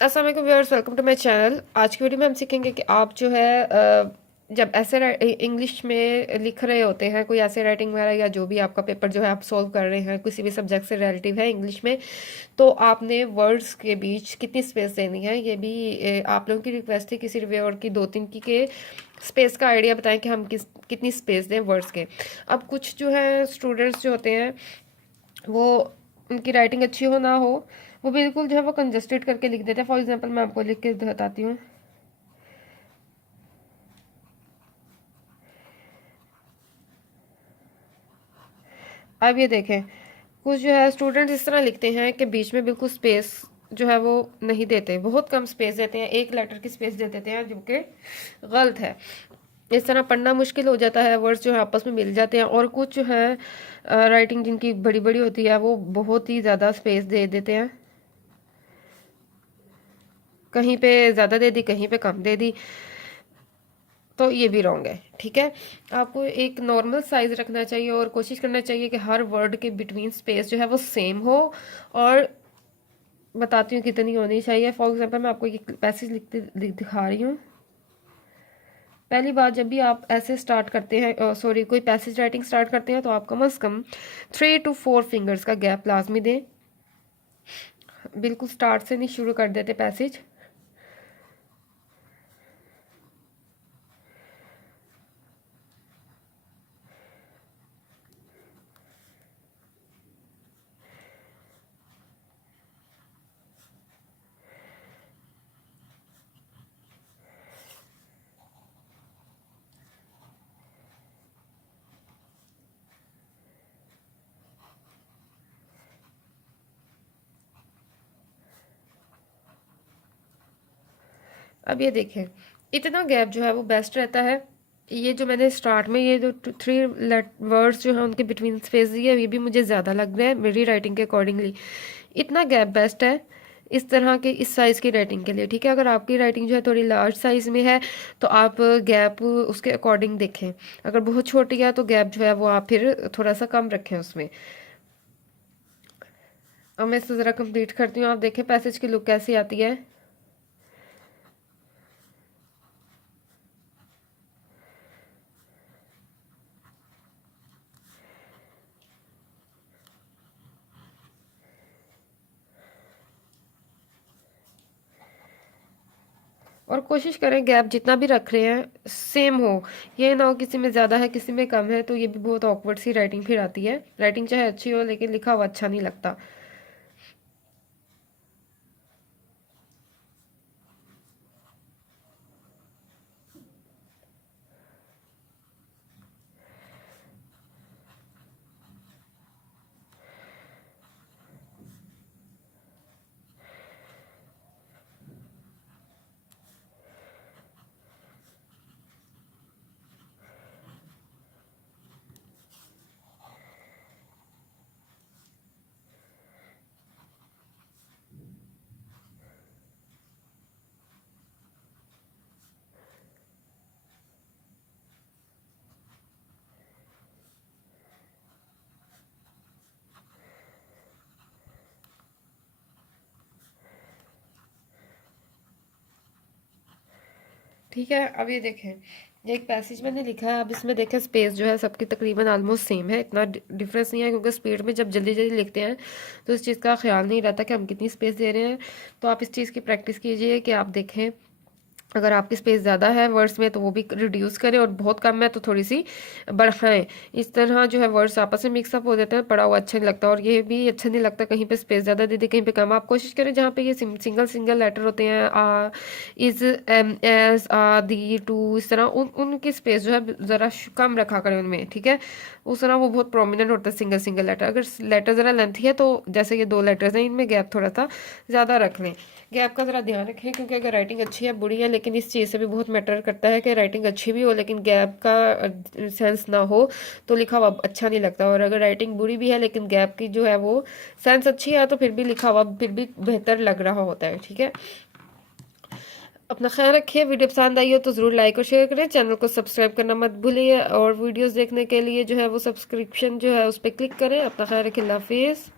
अस्सलाम वालेकुम viewers, welcome to my channel. आज की वीडियो में हम सीखेंगे कि आप जो है जब ऐसे इंग्लिश में लिख रहे होते हैं, कोई ऐसे राइटिंग वगैरह या जो भी आपका पेपर जो है आप सॉल्व कर रहे हैं किसी भी सब्जेक्ट से रिलेटिव है इंग्लिश में, तो आपने वर्ड्स के बीच कितनी स्पेस देनी है। ये भी आप लोगों की रिक्वेस्ट थी किसी व्यूअर की, दो तीन की, के स्पेस का आइडिया बताएं कि हम कितनी स्पेस दें वर्ड्स के। अब कुछ जो है स्टूडेंट्स जो होते हैं वो, उनकी राइटिंग अच्छी हो ना हो, वो बिल्कुल जो है वो कंजस्टेड करके लिख देते हैं। फॉर एग्जांपल मैं आपको लिख के बताती हूँ। अब ये देखें, कुछ जो है स्टूडेंट्स इस तरह लिखते हैं कि बीच में बिल्कुल स्पेस जो है वो नहीं देते, बहुत कम स्पेस देते हैं, एक लेटर की स्पेस दे देते हैं, जो कि गलत है। इस तरह पढ़ना मुश्किल हो जाता है, वर्ड्स जो है आपस में मिल जाते हैं। और कुछ जो है राइटिंग जिनकी बड़ी बड़ी होती है वो बहुत ही ज़्यादा स्पेस दे देते हैं, कहीं पे ज़्यादा दे दी, कहीं पे कम दे दी, तो ये भी रॉन्ग है। ठीक है, आपको एक नॉर्मल साइज रखना चाहिए और कोशिश करना चाहिए कि हर वर्ड के बिटवीन स्पेस जो है वो सेम हो। और बताती हूँ कितनी होनी चाहिए। फॉर एग्जांपल मैं आपको एक पैसेज दिखा रही हूँ। पहली बात, जब भी आप ऐसे स्टार्ट करते हैं, सॉरी, कोई पैसेज राइटिंग स्टार्ट करते हैं, तो आप कम से कम 3 to 4 फिंगर्स का गैप लाजमी दें। बिल्कुल स्टार्ट से नहीं शुरू कर देते पैसेज। अब ये देखें, इतना गैप जो है वो बेस्ट रहता है। ये जो मैंने स्टार्ट में ये जो 3 वर्ड्स जो है उनके बिटवीन स्पेस दी है, ये भी मुझे ज़्यादा लग रहा है मेरी राइटिंग के अकॉर्डिंगली। इतना गैप बेस्ट है इस तरह के, इस साइज़ की राइटिंग के लिए। ठीक है, अगर आपकी राइटिंग जो है थोड़ी लार्ज साइज़ में है तो आप गैप उसके अकॉर्डिंग देखें। अगर बहुत छोटी है तो गैप जो है वो आप फिर थोड़ा सा कम रखें उसमें। अब मैं इसको ज़रा कंप्लीट करती हूँ, आप देखें पैसेज की लुक कैसी आती है। और कोशिश करें गैप जितना भी रख रहे हैं सेम हो, ये ना हो किसी में ज़्यादा है किसी में कम है, तो ये भी बहुत ऑकवर्ड सी राइटिंग फिर आती है। राइटिंग चाहे अच्छी हो लेकिन लिखा हुआ अच्छा नहीं लगता। ठीक है, अब ये देखें, ये एक पैसेज मैंने लिखा है। अब इसमें देखें स्पेस जो है सबकी तकरीबन ऑलमोस्ट सेम है, इतना डिफरेंस नहीं है, क्योंकि स्पीड में जब जल्दी जल्दी लिखते हैं तो इस चीज़ का ख्याल नहीं रहता कि हम कितनी स्पेस दे रहे हैं। तो आप इस चीज़ की प्रैक्टिस कीजिए कि आप देखें अगर आपकी स्पेस ज़्यादा है वर्ड्स में तो वो भी रिड्यूस करें, और बहुत कम है तो थोड़ी सी बढ़ाएं। इस तरह जो है वर्ड्स आपस में मिक्सअप हो जाते हैं, पढ़ा हुआ अच्छा नहीं लगता। और ये भी अच्छा नहीं लगता कहीं पे स्पेस ज़्यादा दे दी कहीं पे कम। आप कोशिश करें जहाँ पे ये सिंगल सिंगल लेटर होते हैं, a, is, am, as, are, the, to, इस तरह उनकी स्पेस जो है ज़रा कम रखा करें उनमें। ठीक है, उस तरह वो बहुत प्रोमिनेंट होता है सिंगल सिंगल लेटर। अगर लेटर ज़रा लेंथी है तो जैसे ये 2 लेटर्स हैं, इनमें गैप थोड़ा सा ज़्यादा रख लें। गैप का ज़रा ध्यान रखें, क्योंकि अगर राइटिंग अच्छी है बुरी है, लेकिन इस चीज़ से भी बहुत मैटर करता है कि राइटिंग अच्छी भी हो लेकिन गैप का सेंस ना हो तो लिखा हुआ अच्छा नहीं लगता। और अगर राइटिंग बुरी भी है लेकिन गैप की जो है वो सेंस अच्छी है तो फिर भी लिखा हुआ फिर भी बेहतर लग रहा होता है। ठीक है, अपना ख्याल रखिए। वीडियो पसंद आई हो तो ज़रूर लाइक और शेयर करें, चैनल को सब्सक्राइब करना मत भूलिए, और वीडियोस देखने के लिए जो है वो सब्सक्रिप्शन जो है उस पर क्लिक करें। अपना ख्याल रखिए, अल्लाह हाफिज़।